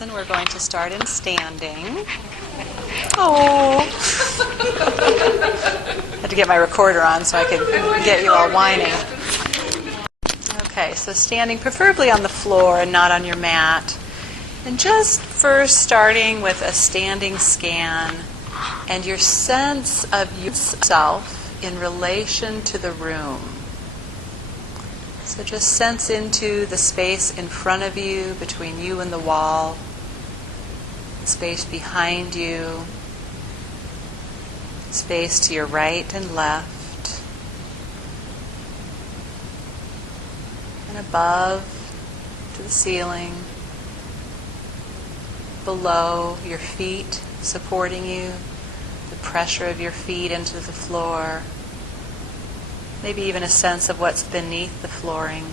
Allison. We're going to start in standing. Oh. Had to get my recorder on so I could get you all whining. Okay, so standing preferably on the floor and not on your mat. And just first starting with a standing scan and your sense of yourself in relation to the room. So just sense into the space in front of you, between you and the wall, space behind you, space to your right and left, and above to the ceiling, below your feet supporting you, the pressure of your feet into the floor, maybe even a sense of what's beneath the flooring.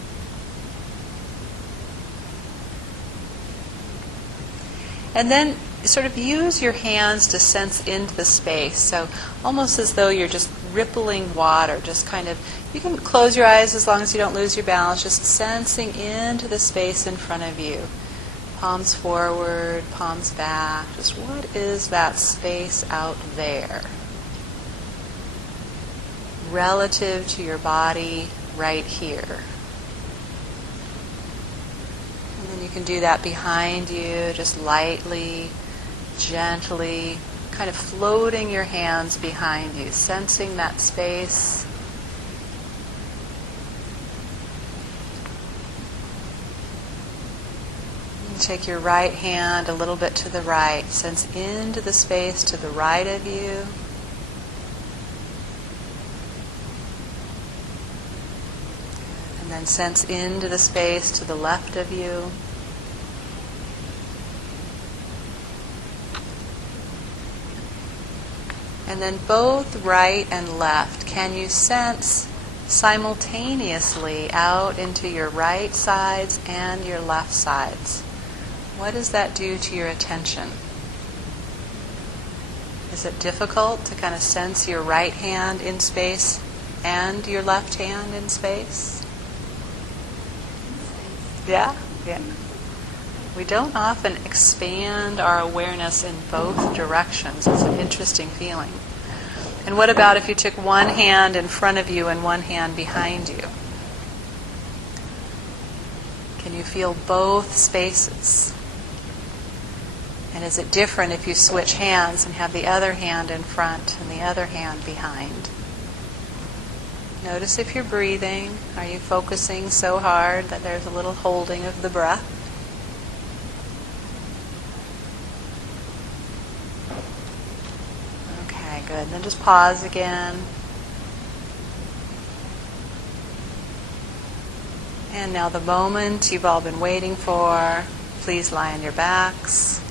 And then sort of use your hands to sense into the space. So almost as though you're just rippling water, just kind of, you can close your eyes as long as you don't lose your balance, just sensing into the space in front of you. Palms forward, palms back. Just what is that space out there? Relative to your body right here. And then you can do that behind you, just lightly, gently, kind of floating your hands behind you, sensing that space. And take your right hand a little bit to the right, sense into the space to the right of you. And then sense into the space to the left of you. And then both right and left, can you sense simultaneously out into your right sides and your left sides? What does that do to your attention? Is it difficult to kind of sense your right hand in space and your left hand in space? Yeah? Yeah. We don't often expand our awareness in both directions. It's an interesting feeling. And what about if you took one hand in front of you and one hand behind you? Can you feel both spaces? And is it different if you switch hands and have the other hand in front and the other hand behind? Notice if you're breathing. Are you focusing so hard that there's a little holding of the breath? Okay, good. Then just pause again. And now the moment you've all been waiting for. Please lie on your backs.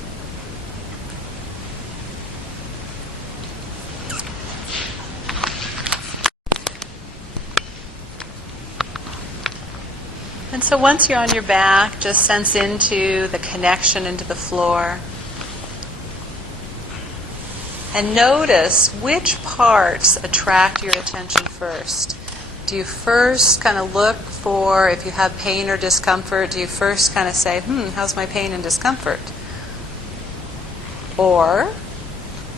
And so once you're on your back, just sense into the connection into the floor. And notice which parts attract your attention first. Do you first kind of look for, if you have pain or discomfort, do you first kind of say, how's my pain and discomfort? Or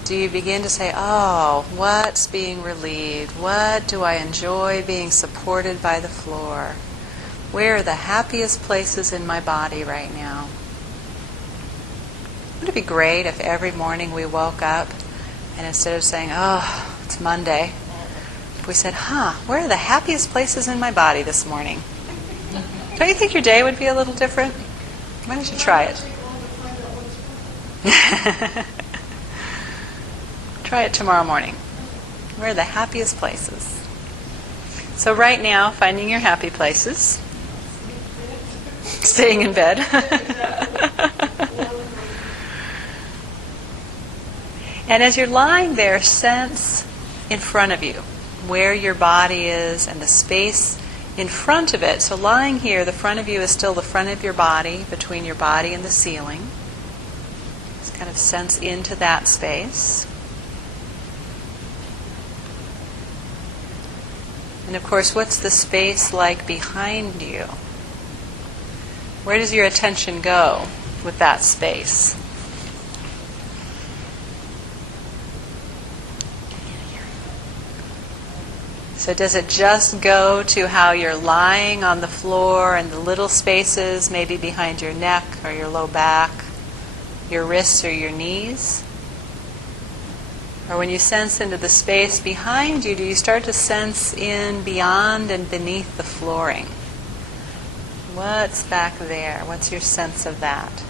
do you begin to say, oh, what's being relieved? What do I enjoy being supported by the floor? Where are the happiest places in my body right now? Wouldn't it be great if every morning we woke up and instead of saying, oh, it's Monday, we said, where are the happiest places in my body this morning? Don't you think your day would be a little different? Why don't you try it? Try it tomorrow morning. Where are the happiest places? So right now, finding your happy places. Staying in bed. And as you're lying there, sense in front of you where your body is and the space in front of it. So lying here, the front of you is still the front of your body, between your body and the ceiling. Just kind of sense into that space. And of course, what's the space like behind you? Where does your attention go? with that space. So does it just go to how you're lying on the floor and the little spaces maybe behind your neck or your low back, your wrists or your knees? Or when you sense into the space behind you, do you start to sense in beyond and beneath the flooring? What's back there? What's your sense of that?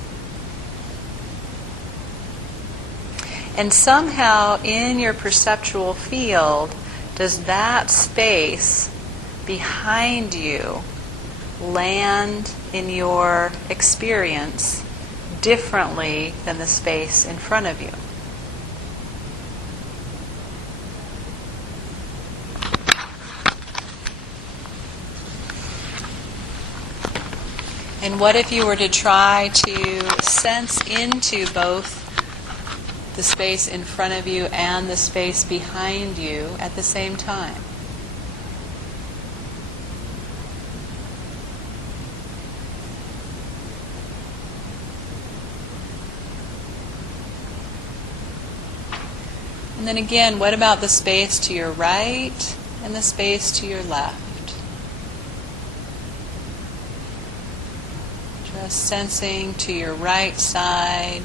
And somehow in your perceptual field, does that space behind you land in your experience differently than the space in front of you? And what if you were to try to sense into both the space in front of you and the space behind you at the same time? And then again, what about the space to your right and the space to your left? Just sensing to your right side,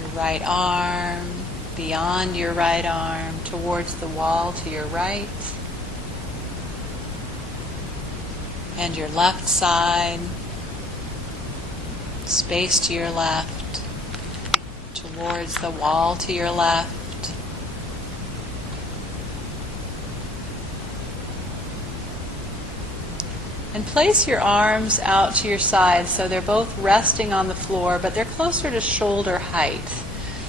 your right arm, beyond your right arm, towards the wall to your right, and your left side, space to your left, towards the wall to your left. And place your arms out to your sides so they're both resting on the floor, but they're closer to shoulder height.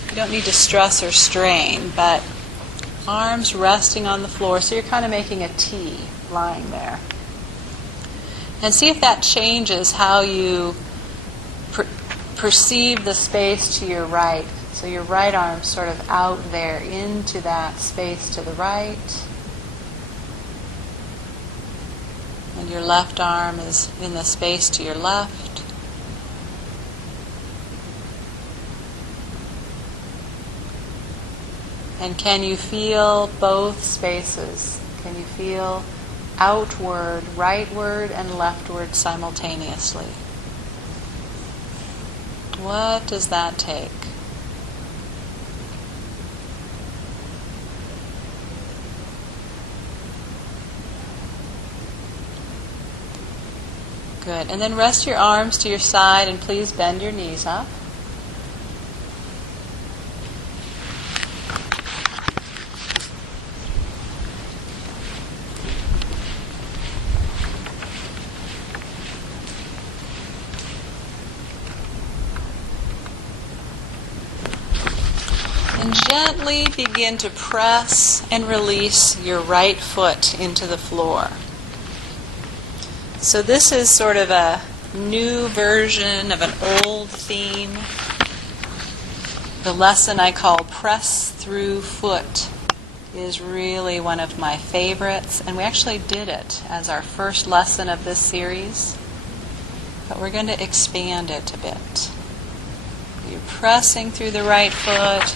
You don't need to stress or strain, but arms resting on the floor, so you're kind of making a T lying there. And see if that changes how you perceive the space to your right. So your right arm's sort of out there into that space to the right. And your left arm is in the space to your left. And can you feel both spaces? Can you feel outward, rightward, and leftward simultaneously? What does that take? Good. And then rest your arms to your side and please bend your knees up. And gently begin to press and release your right foot into the floor. So this is sort of a new version of an old theme. The lesson I call Press Through Foot is really one of my favorites, and we actually did it as our first lesson of this series, but we're going to expand it a bit. You're pressing through the right foot.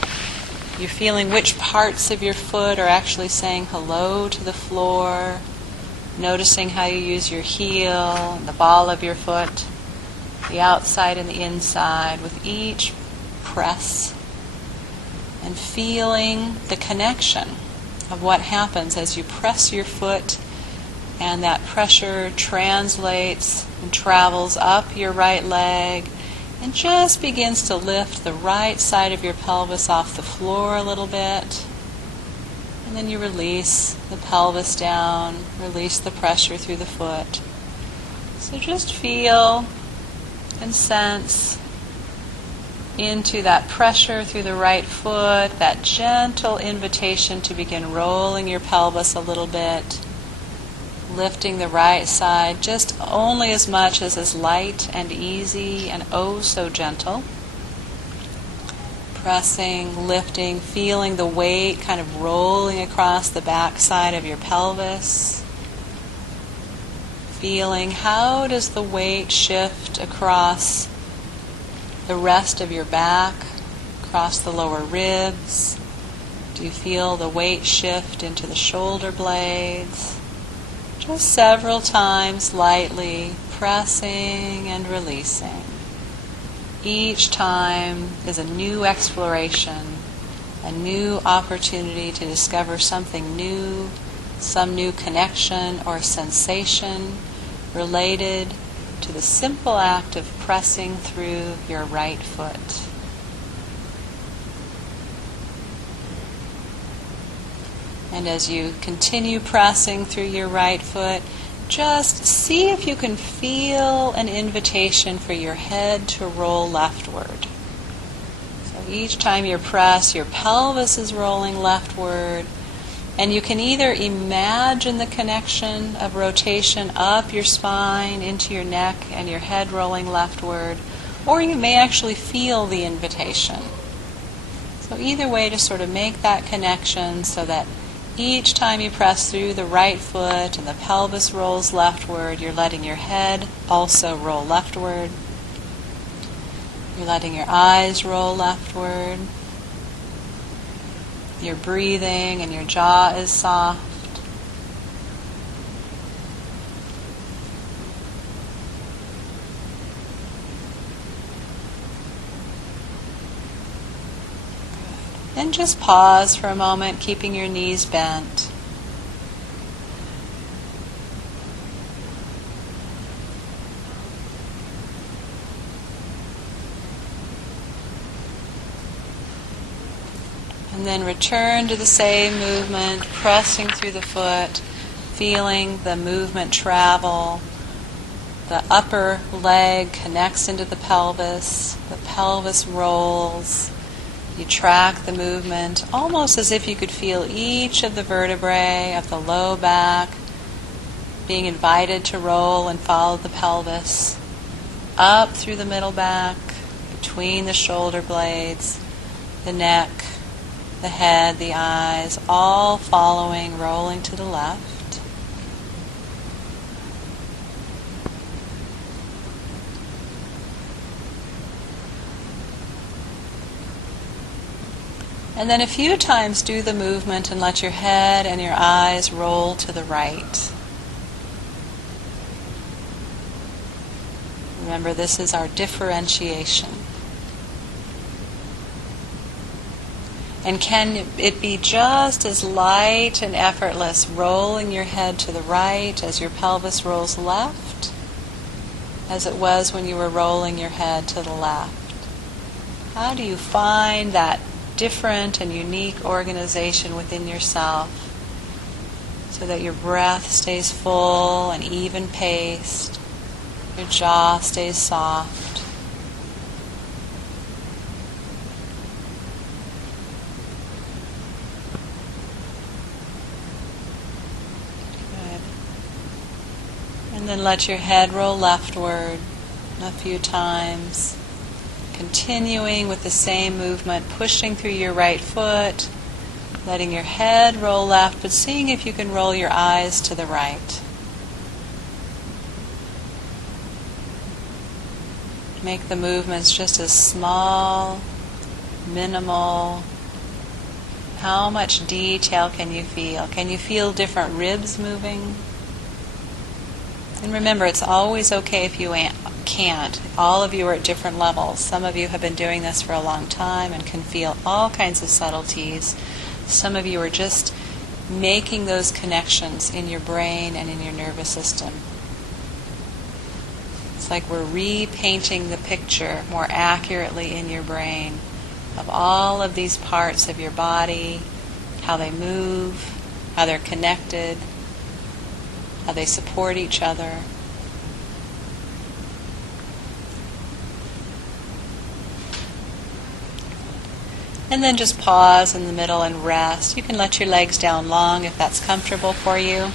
You're feeling which parts of your foot are actually saying hello to the floor. Noticing how you use your heel, the ball of your foot, the outside and the inside with each press, and feeling the connection of what happens as you press your foot and that pressure translates and travels up your right leg and just begins to lift the right side of your pelvis off the floor a little bit. And then you release the pelvis down, release the pressure through the foot. So just feel and sense into that pressure through the right foot, that gentle invitation to begin rolling your pelvis a little bit, lifting the right side just only as much as is light and easy and oh so gentle. Pressing, lifting, feeling the weight kind of rolling across the back side of your pelvis. Feeling how does the weight shift across the rest of your back, across the lower ribs. Do you feel the weight shift into the shoulder blades? Just several times lightly pressing and releasing. Each time is a new exploration, a new opportunity to discover something new, some new connection or sensation related to the simple act of pressing through your right foot. And as you continue pressing through your right foot, just see if you can feel an invitation for your head to roll leftward. So each time you press, your pelvis is rolling leftward, and you can either imagine the connection of rotation up your spine into your neck and your head rolling leftward, or you may actually feel the invitation. So either way, to sort of make that connection so that each time you press through the right foot and the pelvis rolls leftward, you're letting your head also roll leftward. You're letting your eyes roll leftward. You're breathing and your jaw is soft. Then just pause for a moment, keeping your knees bent. And then return to the same movement, pressing through the foot, feeling the movement travel. The upper leg connects into the pelvis rolls. You track the movement almost as if you could feel each of the vertebrae of the low back being invited to roll and follow the pelvis up through the middle back, between the shoulder blades, the neck, the head, the eyes, all following, rolling to the left. And then a few times do the movement and let your head and your eyes roll to the right. Remember, this is our differentiation. And can it be just as light and effortless rolling your head to the right as your pelvis rolls left as it was when you were rolling your head to the left? How do you find that different and unique organization within yourself so that your breath stays full and even paced, your jaw stays soft? Good. And then let your head roll leftward a few times. Continuing with the same movement, pushing through your right foot, letting your head roll left, but seeing if you can roll your eyes to the right. Make the movements just as small, minimal. How much detail can you feel? Can you feel different ribs moving? And remember, it's always okay if you can't. All of you are at different levels. Some of you have been doing this for a long time and can feel all kinds of subtleties. Some of you are just making those connections in your brain and in your nervous system. It's like we're repainting the picture more accurately in your brain of all of these parts of your body, how they move, how they're connected, how they support each other. And then just pause in the middle and rest. You can let your legs down long if that's comfortable for you.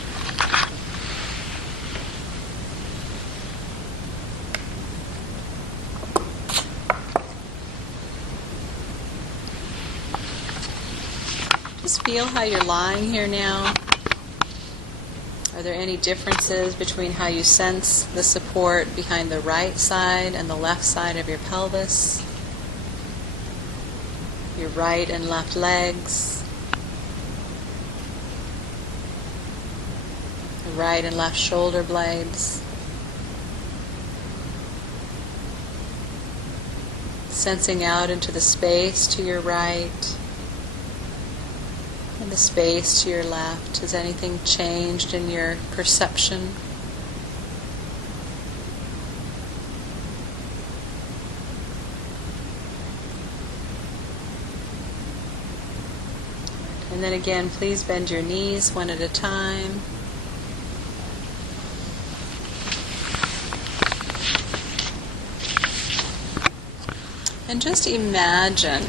Just feel how you're lying here now. Are there any differences between how you sense the support behind the right side and the left side of your pelvis? Your right and left legs? The right and left shoulder blades? Sensing out into the space to your right and the space to your left. Has anything changed in your perception? And then again, please bend your knees one at a time. And just imagine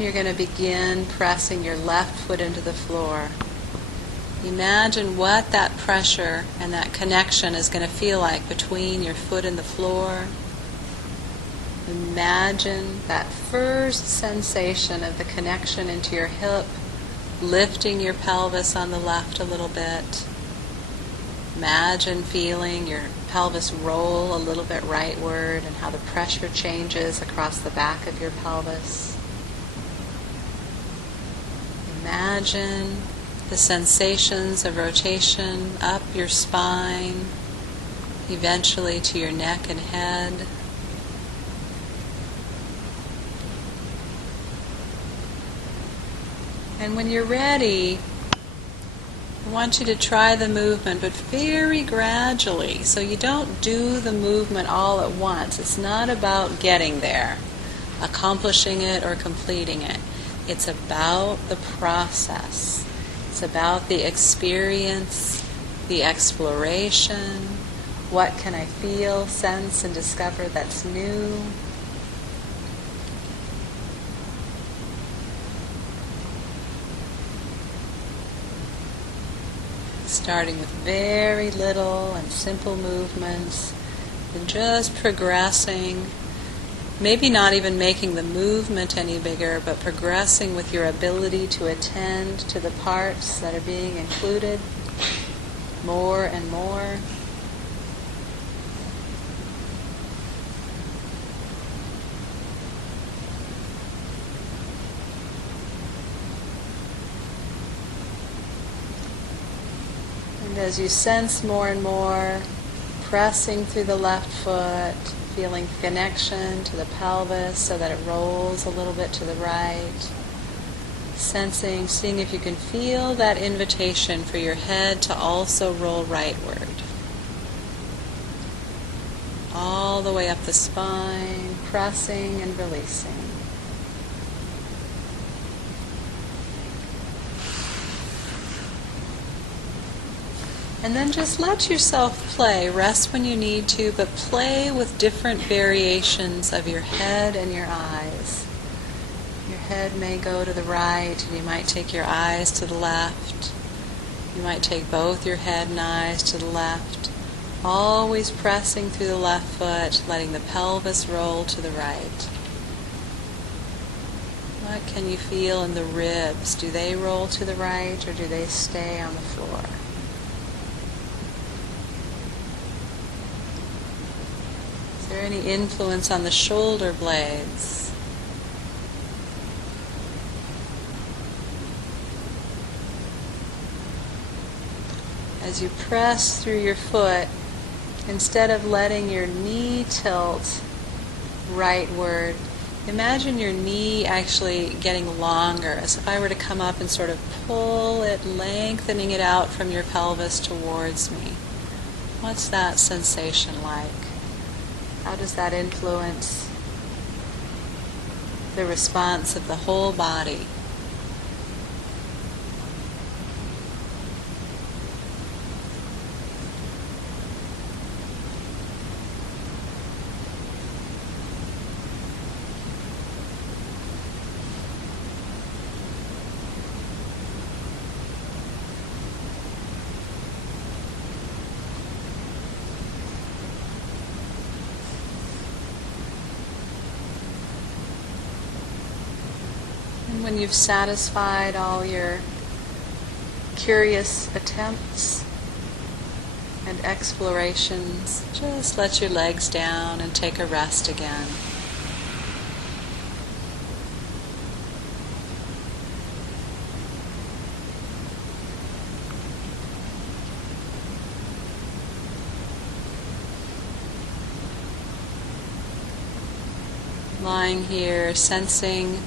you're going to begin pressing your left foot into the floor. Imagine what that pressure and that connection is going to feel like between your foot and the floor. Imagine that first sensation of the connection into your hip, lifting your pelvis on the left a little bit. Imagine feeling your pelvis roll a little bit rightward and how the pressure changes across the back of your pelvis. Imagine the sensations of rotation up your spine, eventually to your neck and head. And when you're ready, I want you to try the movement, but very gradually, so you don't do the movement all at once. It's not about getting there, accomplishing it or completing it. It's about the process. It's about the experience, the exploration. What can I feel, sense, and discover that's new? Starting with very little and simple movements and just progressing, maybe not even making the movement any bigger, but progressing with your ability to attend to the parts that are being included more and more. As you sense more and more, pressing through the left foot, feeling connection to the pelvis so that it rolls a little bit to the right. Sensing, seeing if you can feel that invitation for your head to also roll rightward. All the way up the spine, pressing and releasing. And then just let yourself play. Rest when you need to, but play with different variations of your head and your eyes. Your head may go to the right, and you might take your eyes to the left. You might take both your head and eyes to the left. Always pressing through the left foot, letting the pelvis roll to the right. What can you feel in the ribs? Do they roll to the right, or do they stay on the floor? Is there any influence on the shoulder blades? As you press through your foot, instead of letting your knee tilt rightward, imagine your knee actually getting longer, as if I were to come up and sort of pull it, lengthening it out from your pelvis towards me. What's that sensation like? How does that influence the response of the whole body? When you've satisfied all your curious attempts and explorations, just let your legs down and take a rest again. Lying here, sensing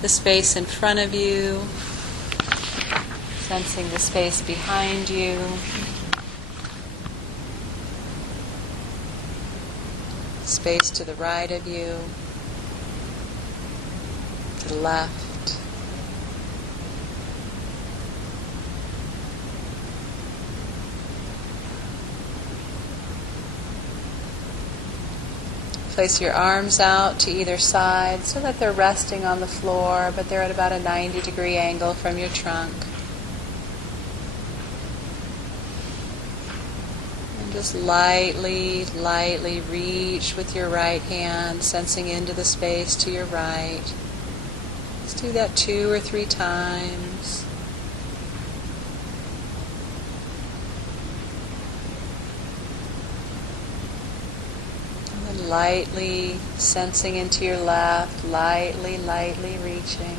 the space in front of you, sensing the space behind you, space to the right of you, to the left. Place your arms out to either side so that they're resting on the floor, but they're at about a 90-degree angle from your trunk. And just lightly, lightly reach with your right hand, sensing into the space to your right. Let's do that 2 or 3 times. Lightly sensing into your left, lightly, lightly reaching.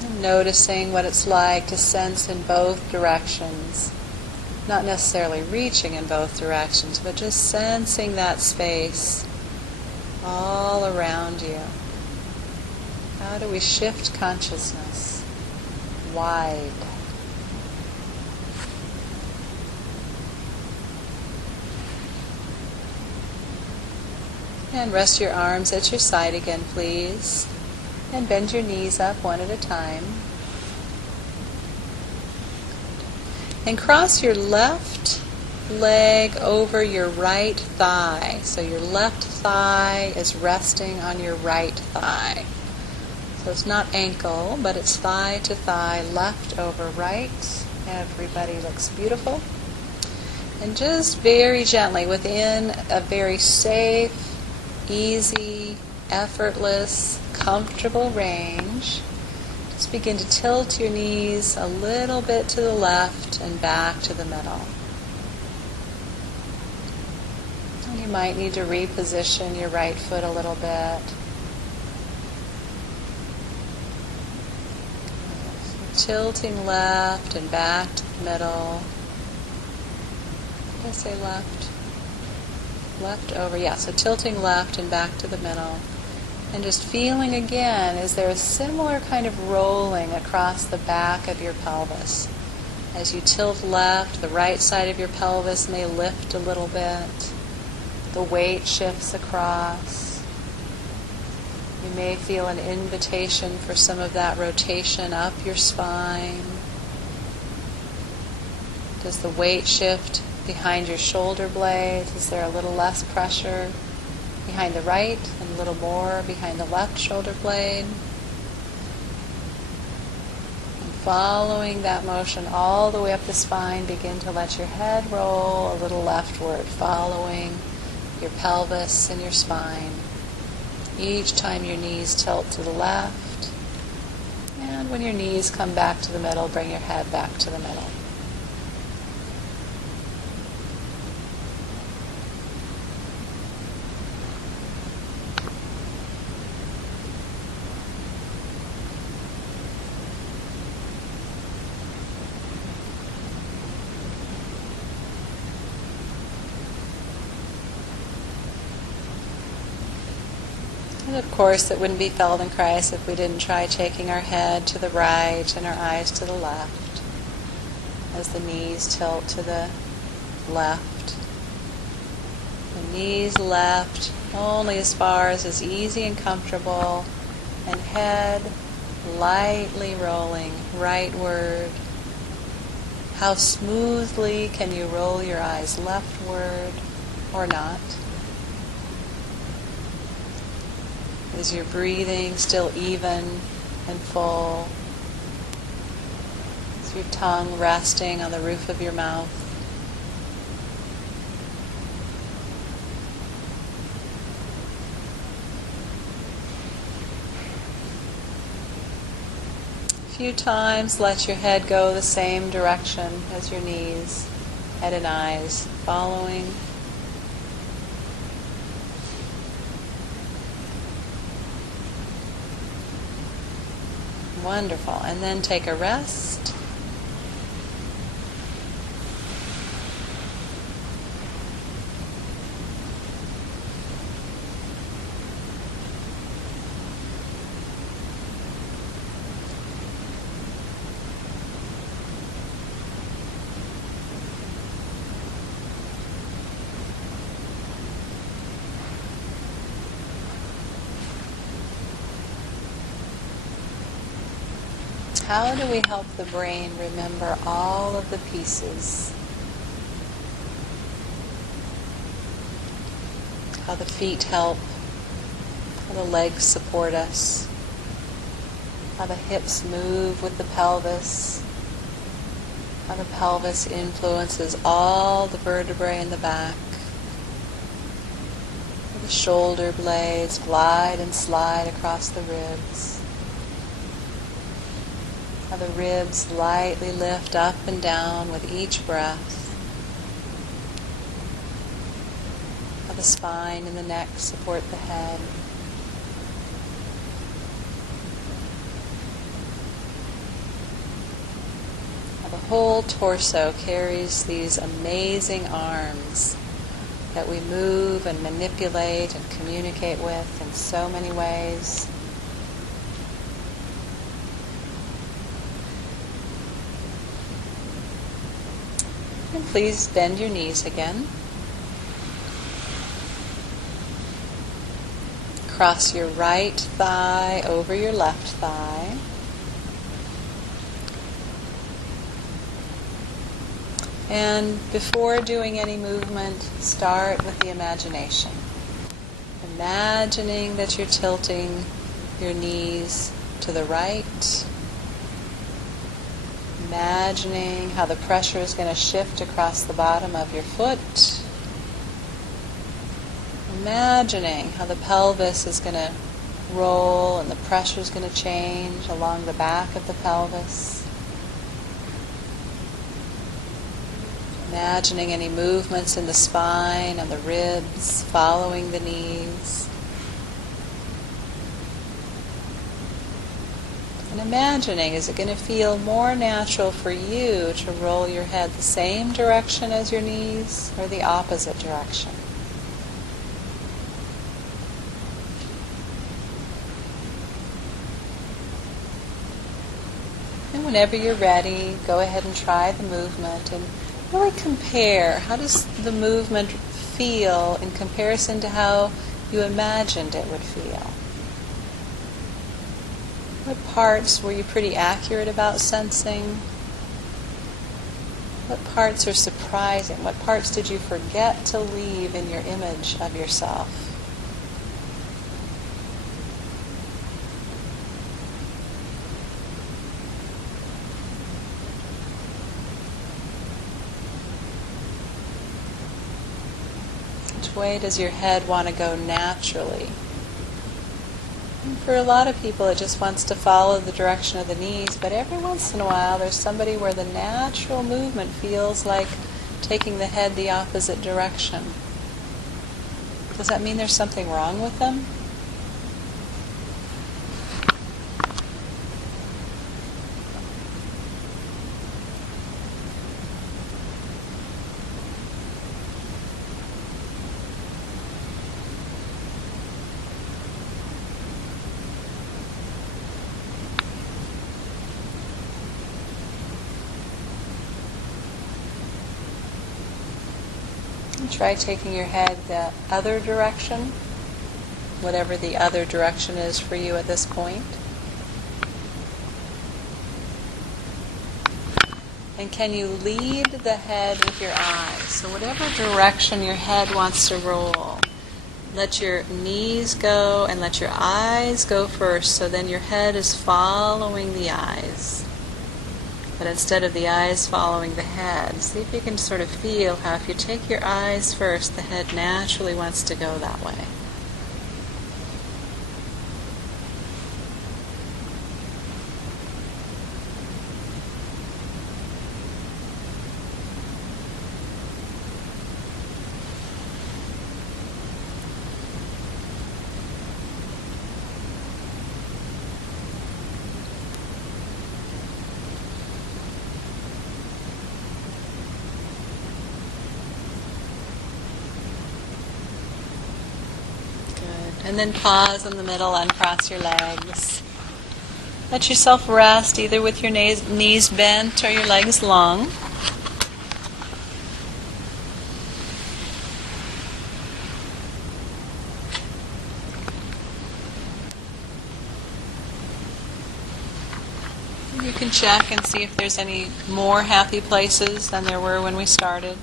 And noticing what it's like to sense in both directions. Not necessarily reaching in both directions, but just sensing that space all around you. How do we shift consciousness wide? And rest your arms at your side again, please. And bend your knees up one at a time. And cross your left leg over your right thigh. So your left thigh is resting on your right thigh. So it's not ankle, but it's thigh to thigh, left over right. Everybody looks beautiful. And just very gently, within a very safe, easy, effortless, comfortable range, just begin to tilt your knees a little bit to the left and back to the middle. And you might need to reposition your right foot a little bit. Tilting left and back to the middle. Did I say left? Left over, yeah, so tilting left and back to the middle. And just feeling again, is there a similar kind of rolling across the back of your pelvis? As you tilt left, the right side of your pelvis may lift a little bit. The weight shifts across. You may feel an invitation for some of that rotation up your spine. Does the weight shift behind your shoulder blades? Is there a little less pressure behind the right and a little more behind the left shoulder blade? And following that motion all the way up the spine, begin to let your head roll a little leftward, following your pelvis and your spine. Each time your knees tilt to the left, and when your knees come back to the middle, bring your head back to the middle. And of course, it wouldn't be Feldenkrais if we didn't try taking our head to the right and our eyes to the left as the knees tilt to the left. The knees left only as far as is easy and comfortable, and head lightly rolling rightward. How smoothly can you roll your eyes leftward or not? Is your breathing still even and full? Is your tongue resting on the roof of your mouth? few times, let your head go the same direction as your knees, head and eyes following. Wonderful. And then take a rest. How do we help the brain remember all of the pieces? How the feet help, how the legs support us, how the hips move with the pelvis, how the pelvis influences all the vertebrae in the back, how the shoulder blades glide and slide across the ribs. How the ribs lightly lift up and down with each breath. How the spine and the neck support the head. How the whole torso carries these amazing arms that we move and manipulate and communicate with in so many ways. And please bend your knees again. Cross your right thigh over your left thigh. And before doing any movement, start with the imagination. Imagining that you're tilting your knees to the right. Imagining how the pressure is going to shift across the bottom of your foot. Imagining how the pelvis is going to roll and the pressure is going to change along the back of the pelvis. Imagining any movements in the spine and the ribs following the knees. And imagining, is it going to feel more natural for you to roll your head the same direction as your knees or the opposite direction? And whenever you're ready, go ahead and try the movement and really compare. How does the movement feel in comparison to how you imagined it would feel? What parts were you pretty accurate about sensing? What parts are surprising? What parts did you forget to leave in your image of yourself? Which way does your head want to go naturally? For a lot of people, it just wants to follow the direction of the knees, but every once in a while there's somebody where the natural movement feels like taking the head the opposite direction. Does that mean there's something wrong with them? Try taking your head the other direction, whatever the other direction is for you at this point. And can you lead the head with your eyes? So whatever direction your head wants to roll, let your knees go and let your eyes go first, so then your head is following the eyes. But instead of the eyes following the head, see if you can sort of feel how if you take your eyes first, the head naturally wants to go that way. And then pause in the middle, uncross your legs. Let yourself rest either with your knees bent or your legs long. You can check and see if there's any more happy places than there were when we started,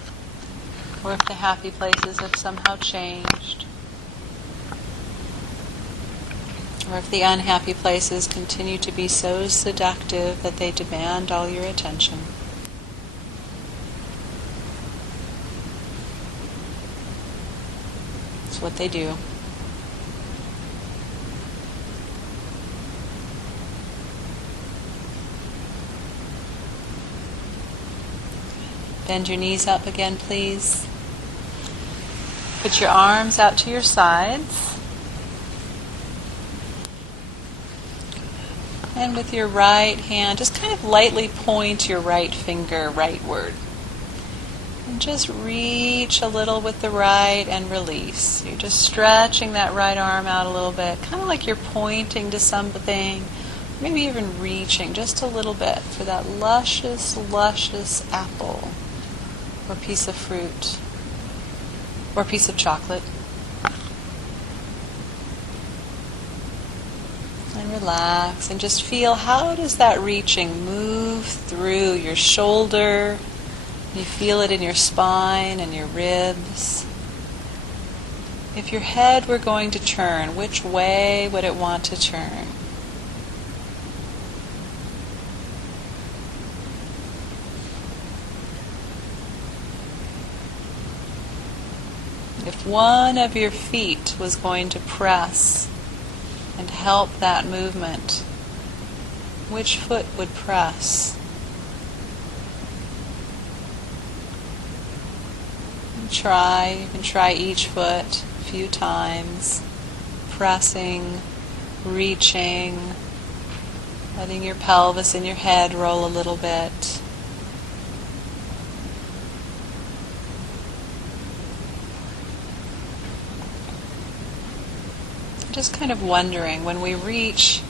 or if the happy places have somehow changed, or if the unhappy places continue to be so seductive that they demand all your attention. It's what they do. Bend your knees up again, please. Put your arms out to your sides. And with your right hand, just kind of lightly point your right finger rightward. And just reach a little with the right and release. You're just stretching that right arm out a little bit, kind of like you're pointing to something, maybe even reaching just a little bit for that luscious, luscious apple, or piece of fruit, or piece of chocolate. And relax and just feel, how does that reaching move through your shoulder? You feel it in your spine and your ribs. If your head were going to turn, which way would it want to turn? If one of your feet was going to press and help that movement, which foot would press? You can try each foot a few times, pressing, reaching, letting your pelvis and your head roll a little bit. Just kind of wondering, when we reach,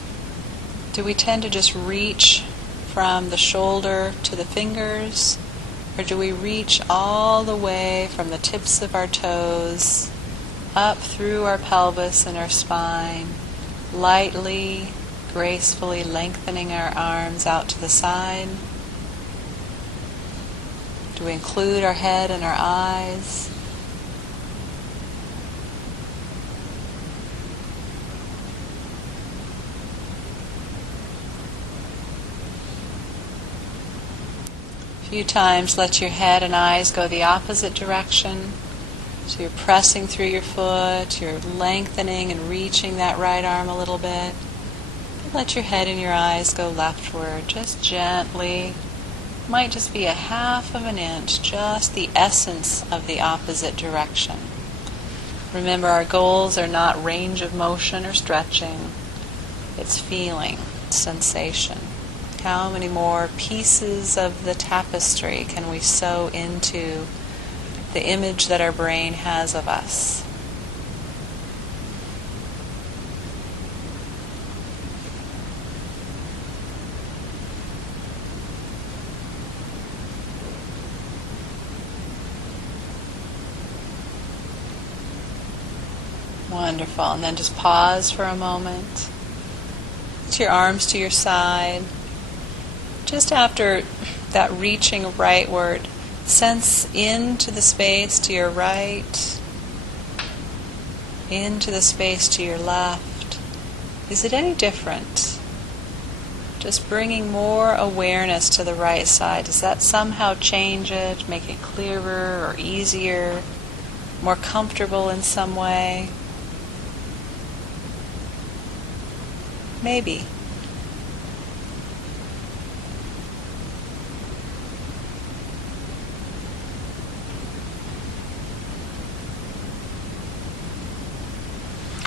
do we tend to just reach from the shoulder to the fingers, or do we reach all the way from the tips of our toes up through our pelvis and our spine, lightly, gracefully lengthening our arms out to the side? Do we include our head and our eyes? A few times let your head and eyes go the opposite direction. So you're pressing through your foot, you're lengthening and reaching that right arm a little bit. Let your head and your eyes go leftward, just gently. Might just be a half of an inch, just the essence of the opposite direction. Remember, our goals are not range of motion or stretching. It's feeling, sensation. How many more pieces of the tapestry can we sew into the image that our brain has of us? Wonderful. And then just pause for a moment. Put your arms to your side. Just after that reaching rightward, sense into the space to your right, into the space to your left. Is it any different? Just bringing more awareness to the right side. Does that somehow change it, make it clearer or easier, more comfortable in some way? Maybe.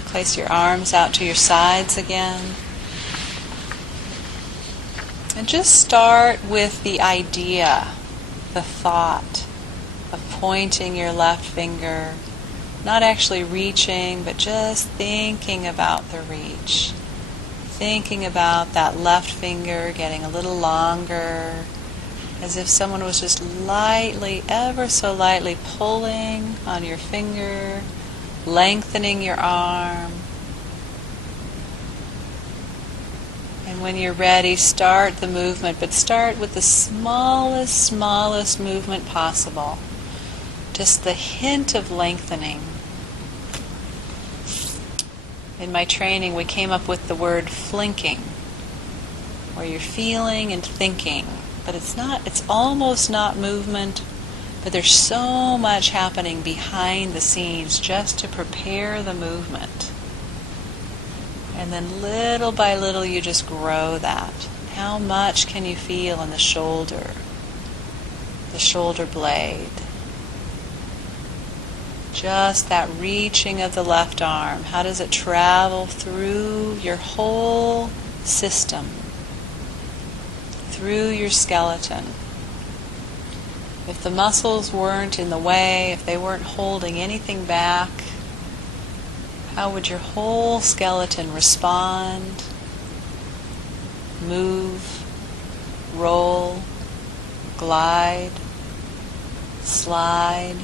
Place your arms out to your sides again. And just start with the idea, the thought of pointing your left finger Not actually reaching, but just thinking about the reach. Thinking about that left finger getting a little longer, as if someone was just lightly, ever so lightly pulling on your finger, lengthening your arm. And when you're ready, start the movement, but start with the smallest movement possible. Just the hint of lengthening. In my training, we came up with the word flinking, where you're feeling and thinking, but it's almost not movement, but there's so much happening behind the scenes just to prepare the movement. And then little by little you just grow that. How much can you feel in the shoulder blade? Just that reaching of the left arm. How does it travel through your whole system? Through your skeleton. If the muscles weren't in the way, if they weren't holding anything back, how would your whole skeleton respond, move, roll, glide, slide?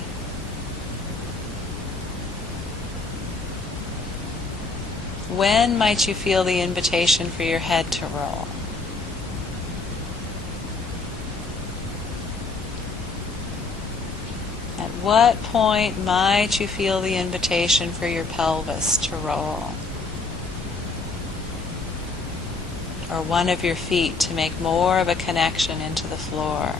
When might you feel the invitation for your head to roll? At what point might you feel the invitation for your pelvis to roll? Or one of your feet to make more of a connection into the floor?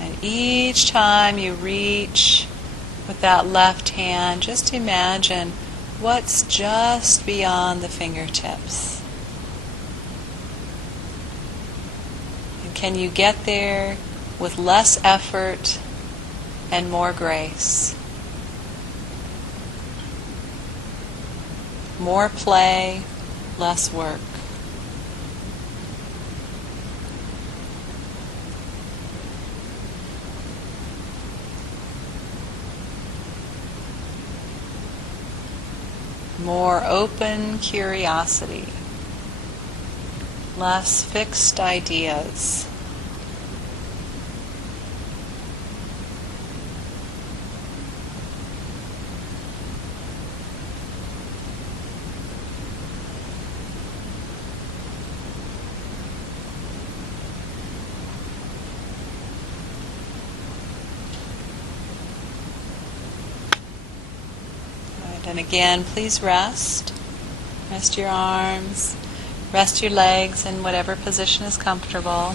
And each time you reach with that left hand, just imagine what's just beyond the fingertips. And can you get there with less effort and more grace? More play, less work. More open curiosity, less fixed ideas. And again, please rest. Rest your arms. Rest your legs in whatever position is comfortable.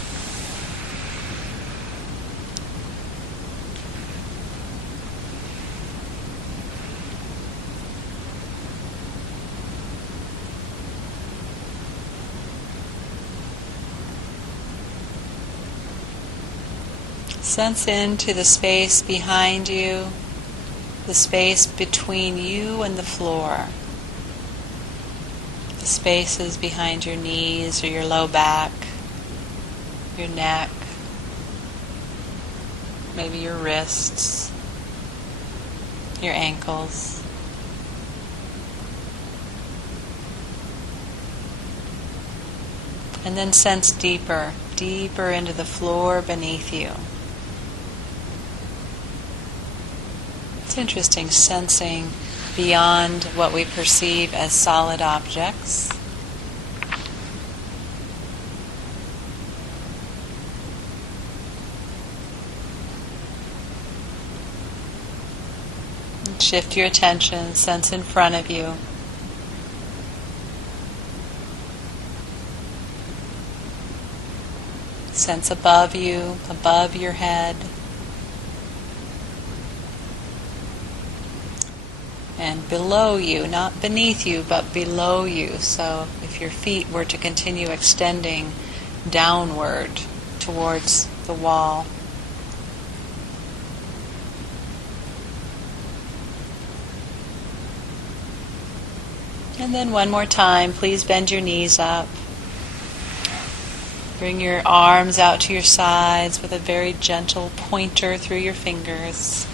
Sense into the space behind you, the space between you and the floor, the spaces behind your knees or your low back, your neck, maybe your wrists, your ankles. And then sense deeper, deeper into the floor beneath you. It's interesting sensing beyond what we perceive as solid objects. And shift your attention, sense in front of you. Sense above you, above your head. And below you, not beneath you, but below you. So if your feet were to continue extending downward towards the wall. And then one more time, please bend your knees up. Bring your arms out to your sides with a very gentle pointer through your fingers.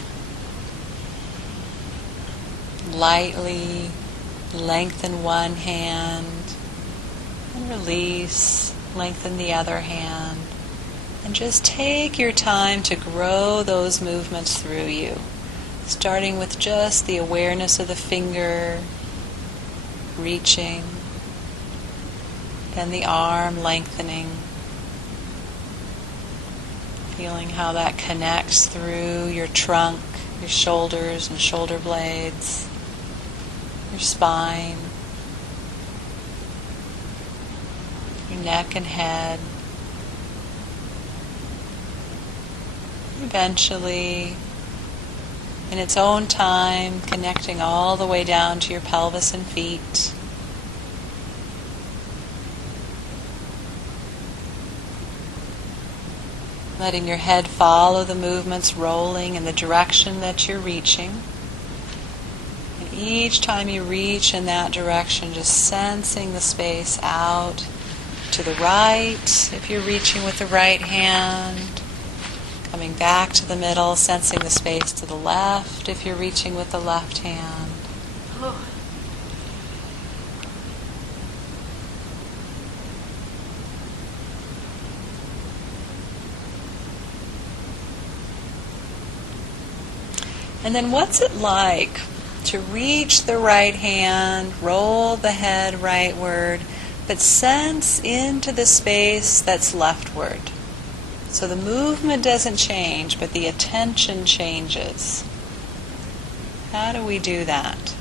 Lightly lengthen one hand and release, lengthen the other hand. And just take your time to grow those movements through you, starting with just the awareness of the finger reaching, then the arm lengthening, feeling how that connects through your trunk, your shoulders and shoulder blades, your spine, your neck and head. Eventually, in its own time, connecting all the way down to your pelvis and feet. Letting your head follow the movements, rolling in the direction that you're reaching. And each time you reach in that direction, just sensing the space out to the right, if you're reaching with the right hand. Coming back to the middle, sensing the space to the left if you're reaching with the left hand. And then what's it like to reach the right hand, roll the head rightward, but sense into the space that's leftward? So the movement doesn't change, but the attention changes. How do we do that?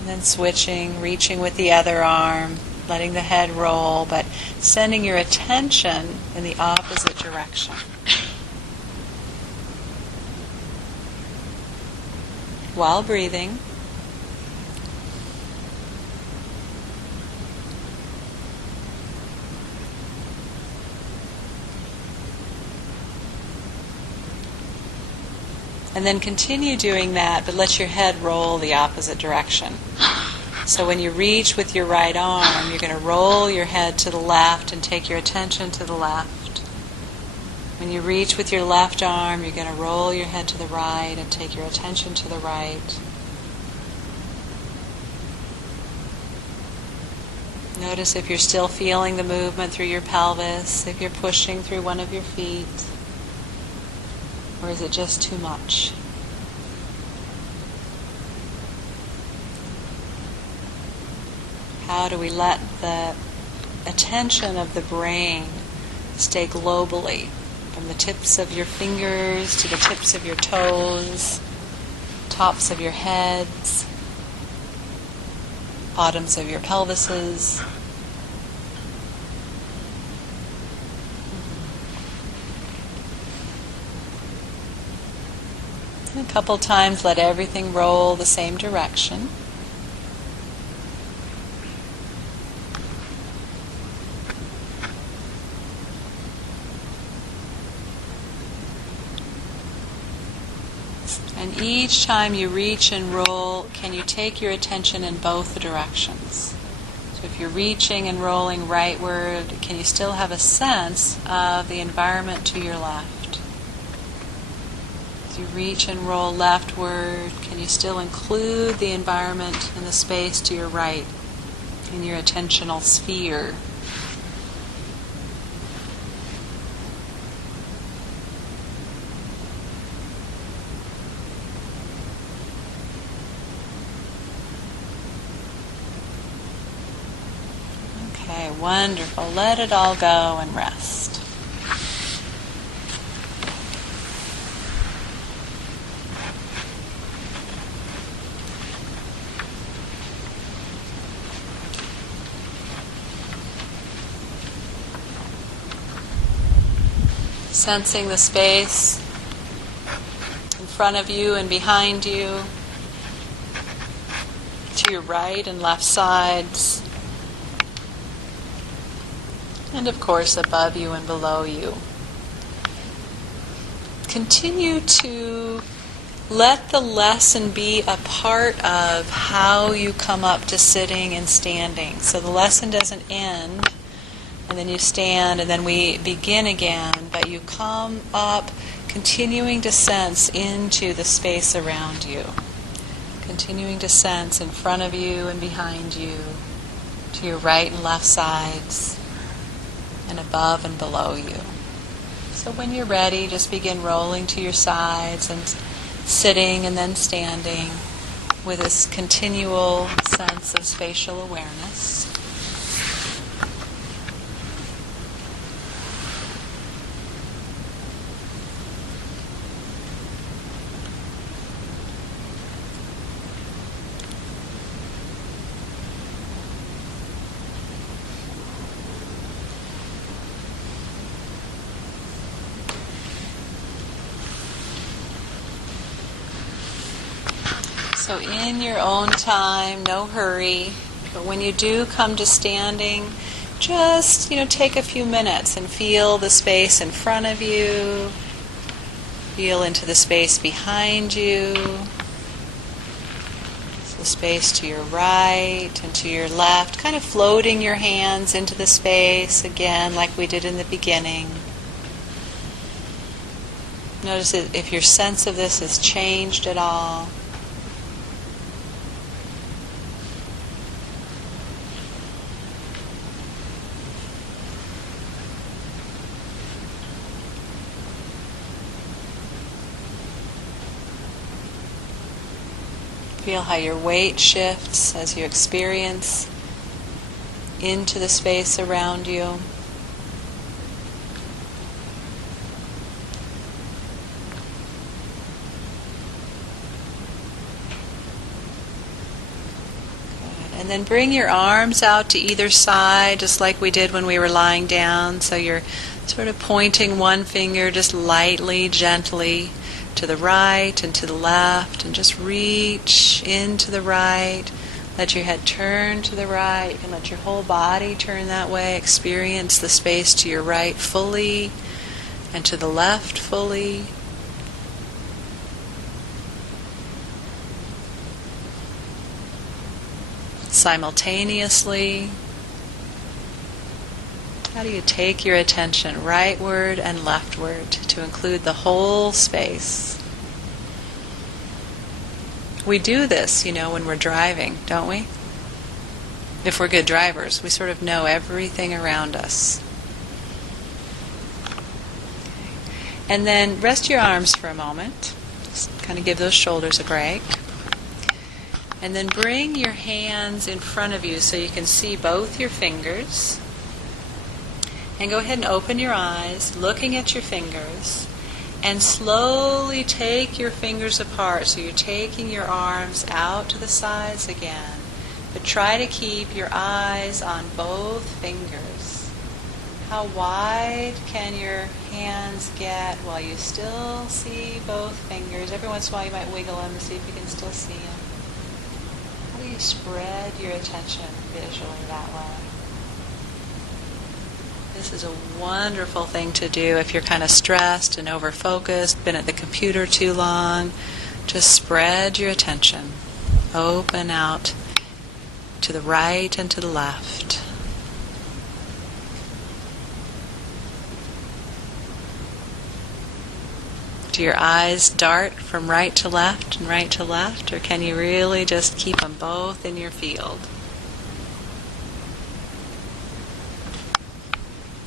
And then switching, reaching with the other arm, letting the head roll, but sending your attention in the opposite direction. While breathing. And then continue doing that, but let your head roll the opposite direction. So when you reach with your right arm, you're going to roll your head to the left and take your attention to the left. When you reach with your left arm, you're going to roll your head to the right and take your attention to the right. Notice if you're still feeling the movement through your pelvis, if you're pushing through one of your feet. Or is it just too much? How do we let the attention of the brain stay globally, from the tips of your fingers to the tips of your toes, tops of your heads, bottoms of your pelvises? A couple times let everything roll the same direction. And each time you reach and roll, can you take your attention in both directions? So if you're reaching and rolling rightward, can you still have a sense of the environment to your left? As you reach and roll leftward, can you still include the environment and the space to your right in your attentional sphere? Okay, wonderful. Let it all go and rest. Sensing the space in front of you and behind you, to your right and left sides, and of course above you and below you. Continue to let the lesson be a part of how you come up to sitting and standing. So the lesson doesn't end, and then you stand, and then we begin again, but you come up continuing to sense into the space around you. Continuing to sense in front of you and behind you, to your right and left sides, and above and below you. So when you're ready, just begin rolling to your sides and sitting and then standing with this continual sense of spatial awareness. So in your own time, no hurry, but when you do come to standing, just, take a few minutes and feel the space in front of you, feel into the space behind you, the space to your right and to your left, kind of floating your hands into the space, again, like we did in the beginning. Notice if your sense of this has changed at all. Feel how your weight shifts as you experience into the space around you. Good. And then bring your arms out to either side, just like we did when we were lying down. So you're sort of pointing one finger just lightly, gently, to the right and to the left, and just reach into the right. Let your head turn to the right, and let your whole body turn that way. Experience the space to your right fully and to the left fully. Simultaneously, how do you take your attention rightward and leftward to include the whole space? We do this, when we're driving, don't we? If we're good drivers, we sort of know everything around us. And then rest your arms for a moment. Just kind of give those shoulders a break. And then bring your hands in front of you so you can see both your fingers. And go ahead and open your eyes, looking at your fingers, and slowly take your fingers apart. So you're taking your arms out to the sides again, but try to keep your eyes on both fingers. How wide can your hands get while you still see both fingers? Every once in a while you might wiggle them to see if you can still see them. How do you spread your attention visually that way? This is a wonderful thing to do if you're kind of stressed and over-focused, been at the computer too long. Just spread your attention. Open out to the right and to the left. Do your eyes dart from right to left and right to left, or can you really just keep them both in your field?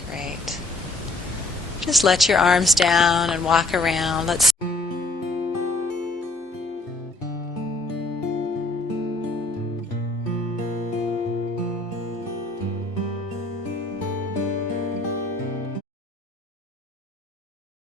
Great. Just let your arms down and walk around. Let's